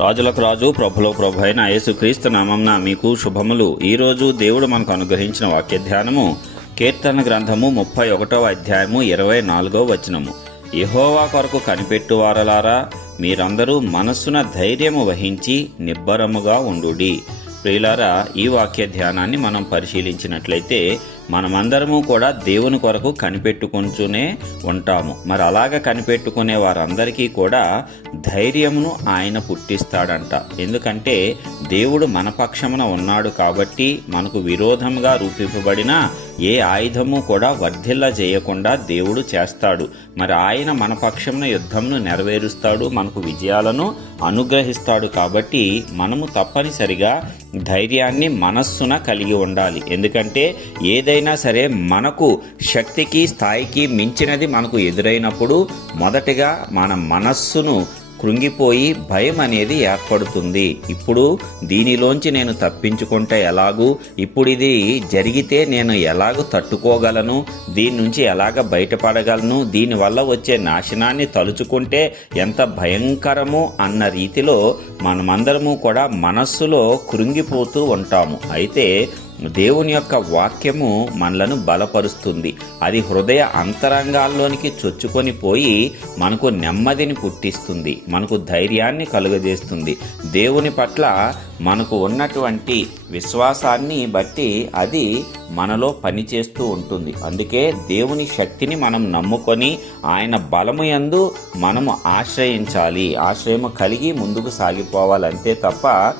రాజులకు రాజు ప్రభులో ప్రభు అయిన యేసుక్రీస్తు నామంన మీకు శుభములు. ఈరోజు దేవుడు మనకు అనుగ్రహించిన వాక్య ధ్యానము కీర్తన గ్రంథము ముప్పై ఒకటవ అధ్యాయము ఇరవై నాలుగవ వచనము. యహోవా కొరకు కనిపెట్టువారలారా మీరందరూ మనస్సున ధైర్యము వహించి నిబ్బరముగా ఉండుడి. ప్రియులారా ఈ వాక్య ధ్యానాన్ని మనం పరిశీలించినట్లయితే మనమందరము కూడా దేవుని కొరకు కనిపెట్టుకుంటూనే ఉంటాము. మరి అలాగ కనిపెట్టుకునే వారందరికీ కూడా ధైర్యమును ఆయన పుట్టిస్తాడంట. ఎందుకంటే దేవుడు మన పక్షమున ఉన్నాడు కాబట్టి మనకు విరోధంగా రూపింపబడిన ఏ ఆయుధము కూడా వర్ధిల్ల చేయకుండా దేవుడు చేస్తాడు. మరి ఆయన మన పక్షమున యుద్ధంను నెరవేరుస్తాడు మనకు విజయాలను అనుగ్రహిస్తాడు కాబట్టి మనము తప్పనిసరిగా ధైర్యాన్ని మనస్సున కలిగి ఉండాలి. ఎందుకంటే ఏదైనా సరే మనకు శక్తికి స్థాయికి మించినది మనకు ఎదురైనప్పుడు మొదటిగా మన మనస్సును కృంగిపోయి భయం అనేది ఏర్పడుతుంది. ఇప్పుడు దీనిలోంచి నేను తప్పించుకుంటే ఎలాగూ? ఇప్పుడు ఇది జరిగితే నేను ఎలాగ తట్టుకోగలను? దీని నుంచి ఎలాగ బయటపడగలను? దీనివల్ల వచ్చే నాశనాన్ని తలుచుకుంటే ఎంత భయంకరము అన్న రీతిలో మనమందరము కూడా మనస్సులో కృంగిపోతూ ఉంటాము. అయితే దేవుని యొక్క వాక్యము మనలను బలపరుస్తుంది. అది హృదయ అంతరంగాల్లోనికి చొచ్చుకొని పోయి మనకు నెమ్మదిని పుట్టిస్తుంది. మనకు ధైర్యాన్ని కలుగజేస్తుంది. దేవుని పట్ల మనకు ఉన్నటువంటి విశ్వాసాన్ని బట్టి అది మనలో పనిచేస్తూ ఉంటుంది. అందుకే దేవుని శక్తిని మనం నమ్ముకొని ఆయన బలము యందు మనము ఆశ్రయించాలి. ఆశ్రయము కలిగి ముందుకు సాగిపోవాలి. అంతే తప్ప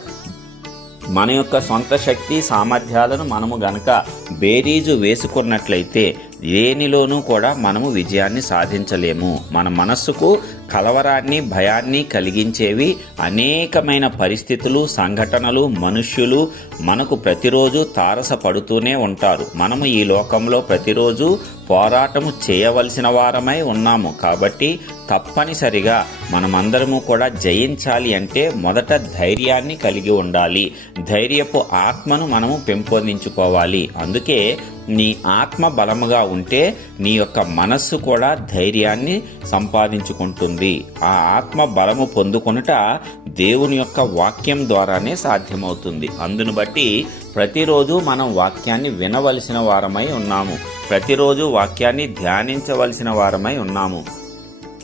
మన యొక్క సొంత శక్తి సామర్థ్యాలను మనము గనక బేరీజు వేసుకున్నట్లయితే దేనిలోనూ కూడా మనము విజయాన్ని సాధించలేము. మన మనస్సుకు కలవరాన్ని భయాన్ని కలిగించేవి అనేకమైన పరిస్థితులు సంఘటనలు మనుష్యులు మనకు ప్రతిరోజు తారసపడుతూనే ఉంటారు. మనము ఈ లోకంలో ప్రతిరోజు పోరాటము చేయవలసిన వారమై ఉన్నాము. కాబట్టి తప్పనిసరిగా మనమందరము కూడా జయించాలి అంటే మొదట ధైర్యాన్ని కలిగి ఉండాలి. ధైర్యపు ఆత్మను మనము పెంపొందించుకోవాలి. అందుకే నీ ఆత్మ బలముగా ఉంటే నీ యొక్క మనస్సు కూడా ధైర్యాన్ని సంపాదించుకుంటుంది. ఆ ఆత్మ బలము పొందుకొనుట దేవుని యొక్క వాక్యం ద్వారానే సాధ్యమవుతుంది. అందును బట్టి ప్రతిరోజు మనం వాక్యాన్ని వినవలసిన వారమై ఉన్నాము. ప్రతిరోజు వాక్యాన్ని ధ్యానించవలసిన వారమై ఉన్నాము.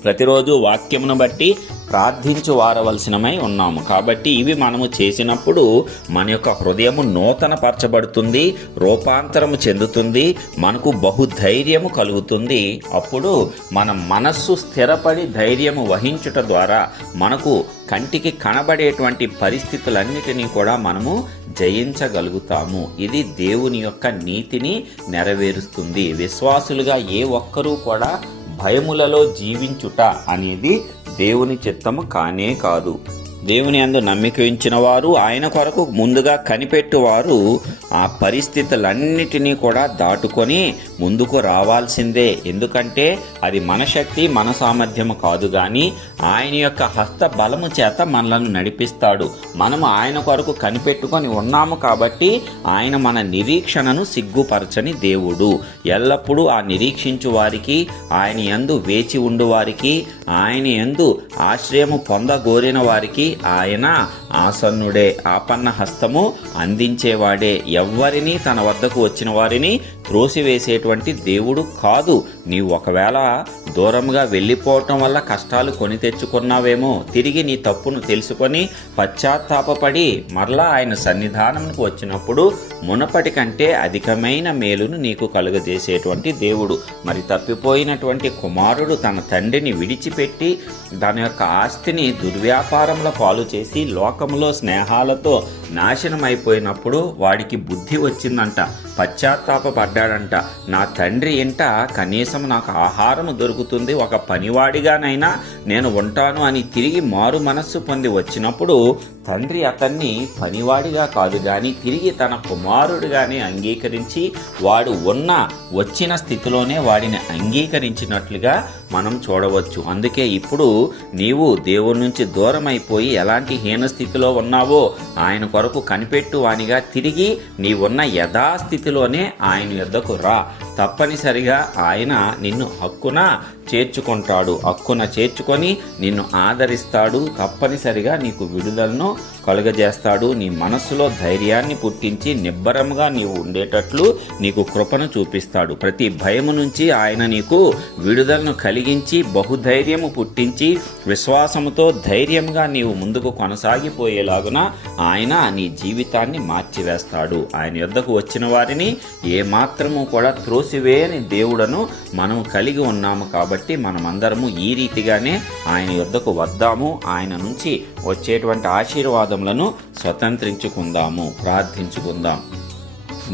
ప్రతిరోజు వాక్యమును బట్టి ప్రార్థించు వారవలసినమై ఉన్నాము. కాబట్టి ఇవి మనము చేసినప్పుడు మన యొక్క హృదయము నూతన పరచబడుతుంది రూపాంతరము చెందుతుంది మనకు బహుధైర్యము కలుగుతుంది. అప్పుడు మన మనస్సు స్థిరపడి ధైర్యము వహించుట ద్వారా మనకు కంటికి కనబడేటువంటి పరిస్థితులన్నిటినీ కూడా మనము జయించగలుగుతాము. ఇది దేవుని యొక్క నీతిని నెరవేరుస్తుంది. విశ్వాసులుగా ఏ ఒక్కరూ కూడా భయములలో జీవించుట అనేది దేవుని చిత్తము కానే కాదు. దేవుని అందు నమ్మిక ఉంచిన వారు ఆయన కొరకు ముందుగా కనిపెట్టువారు ఆ పరిస్థితులన్నిటినీ కూడా దాటుకొని ముందుకు రావాల్సిందే. ఎందుకంటే అది మన శక్తి మన సామర్థ్యము కాదు కానీ ఆయన యొక్క హస్త బలము చేత మనలను నడిపిస్తాడు. మనము ఆయన కొరకు కనిపెట్టుకొని ఉన్నాము కాబట్టి ఆయన మన నిరీక్షణను సిగ్గుపరచని దేవుడు. ఎల్లప్పుడూ ఆ నిరీక్షించు వారికి ఆయన యందు వేచి ఉండు వారికి ఆయన యందు ఆశ్రయము పొందగోరిన వారికి ఆయన ఆసన్నుడే. ఆపన్న హస్తము అందించేవాడే. ఎవ్వరిని తన వద్దకు వచ్చిన వారిని త్రోసివేసేటువంటి దేవుడు కాదు. నీవు ఒకవేళ దూరంగా వెళ్ళిపోవటం వల్ల కష్టాలు కొని తెచ్చుకున్నావేమో తిరిగి నీ తప్పును తెలుసుకొని పశ్చాత్తాపపడి మరలా ఆయన సన్నిధానంకు వచ్చినప్పుడు మునపటి కంటే అధికమైన మేలును నీకు కలుగజేసేటువంటి దేవుడు. మరి తప్పిపోయినటువంటి కుమారుడు తన తండ్రిని విడిచిపెట్టి తన యొక్క ఆస్తిని దుర్వ్యాపారంలో పాలు చేసి లోకంలో స్నేహాలతో నాశనం అయిపోయినప్పుడు వాడికి బుద్ధి వచ్చిందంట. పశ్చాత్తాపడ్డాడంట నా తండ్రి ఇంట కనీసం నాకు ఆహారం దొరుకుతుంది. ఒక పనివాడిగానైనా నేను ఉంటాను అని తిరిగి మారు మనస్సు పొంది వచ్చినప్పుడు తండ్రి అతన్ని పనివాడిగా కాదు కానీ తిరిగి తన కుమారుడిగానే అంగీకరించి వాడు ఉన్న వచ్చిన స్థితిలోనే వాడిని అంగీకరించినట్లుగా మనం చూడవచ్చు. అందుకే ఇప్పుడు నీవు దేవుడి నుంచి దూరం అయిపోయి ఎలాంటి హీన స్థితిలో ఉన్నావో ఆయన కొరకు కనిపెట్టు వానిగా తిరిగి నీవున్న స్థితిలోనే ఆయన యొద్దకు రా. తప్పనిసరిగా ఆయన నిన్ను హక్కున చేర్చుకుంటాడు. హక్కున చేర్చుకొని నిన్ను ఆదరిస్తాడు. తప్పనిసరిగా నీకు విడుదలను కలుగజేస్తాడు. నీ మనస్సులో ధైర్యాన్ని పుట్టించి నిబ్బరంగా నీవు ఉండేటట్లు నీకు కృపను చూపిస్తాడు. ప్రతి భయము నుంచి ఆయన నీకు విడుదలను కలిగించి బహుధైర్యము పుట్టించి విశ్వాసముతో ధైర్యంగా నీవు ముందుకు కొనసాగిపోయేలాగున ఆయన నీ జీవితాన్ని మార్చివేస్తాడు. ఆయన యొద్దకు వచ్చిన వారిని ఏమాత్రము కూడా త్రోసివేయని దేవుడను మనం కలిగి ఉన్నాము కాబట్టి మనమందరము ఈ రీతిగానే ఆయన యొద్దకు వద్దాము. ఆయన నుంచి వచ్చేటువంటి ఆశీర్వాదములను స్వతంత్రించుకుందాము ప్రార్థించుకుందాం.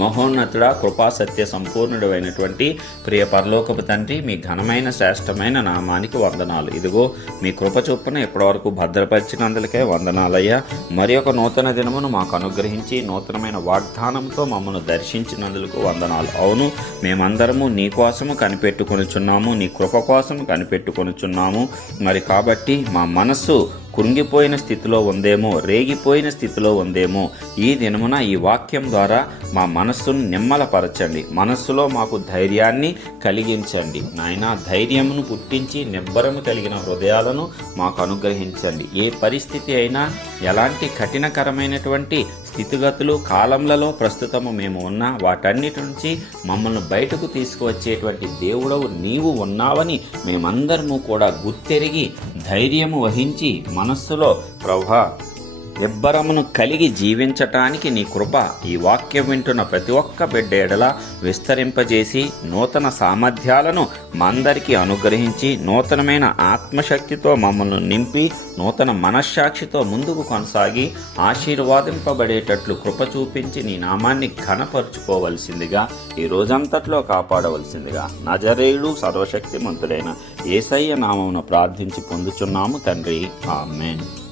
మహోన్నతుడ కృపా సత్య సంపూర్ణుడు అయినటువంటి ప్రియ పరలోకపు తండ్రి మీ ఘనమైన శ్రేష్టమైన నామానికి వందనాలు. ఇదిగో మీ కృప చొప్పున ఇప్పటివరకు భద్రపరిచినందులకే వందనాలయ్యా. మరి ఒక నూతన దినమును మాకు అనుగ్రహించి నూతనమైన వాగ్దానంతో మమ్మల్ని దర్శించినందులకు వందనాలు. అవును మేమందరము నీ కోసము కనిపెట్టుకొనుచున్నాము నీ కృప కోసం కనిపెట్టుకొనుచున్నాము. మరి కాబట్టి మా మనస్సు కృంగిపోయిన స్థితిలో ఉందేమో రేగిపోయిన స్థితిలో ఉందేమో ఈ దినమున ఈ వాక్యం ద్వారా మా మనస్సును నిమ్మలపరచండి. మనస్సులో మాకు ధైర్యాన్ని కలిగించండి. నాయన ధైర్యమును పుట్టించి నిబ్బరము కలిగిన హృదయాలను మాకు అనుగ్రహించండి. ఏ పరిస్థితి అయినా ఎలాంటి కఠినకరమైనటువంటి స్థితిగతులు కాలంలలో ప్రస్తుతము మేము ఉన్నా వాటన్నిటి నుంచి మమ్మల్ని బయటకు తీసుకువచ్చేటువంటి దేవుడవు నీవు ఉన్నావని మేమందరము కూడా గుర్తెరిగి ధైర్యము వహించి మనస్సులో ప్రభా ఇబ్బరమును కలిగి జీవించటానికి నీ కృప ఈ వాక్యం వింటున్న ప్రతి ఒక్క బిడ్డేడల విస్తరింపజేసి నూతన సామర్థ్యాలను మందరికీ అనుగ్రహించి నూతనమైన ఆత్మశక్తితో మమ్మల్ని నింపి నూతన మనశ్శాక్షితో ముందుకు కొనసాగి ఆశీర్వాదింపబడేటట్లు కృప చూపించి నీ నామాన్ని ఘనపరుచుకోవలసిందిగా ఈ రోజంతట్లో కాపాడవలసిందిగా నజరేయుడు సర్వశక్తిమంతుడైన ఏసయ్య నామమును ప్రార్థించి పొందుచున్నాము తండ్రి. ఆమెన్.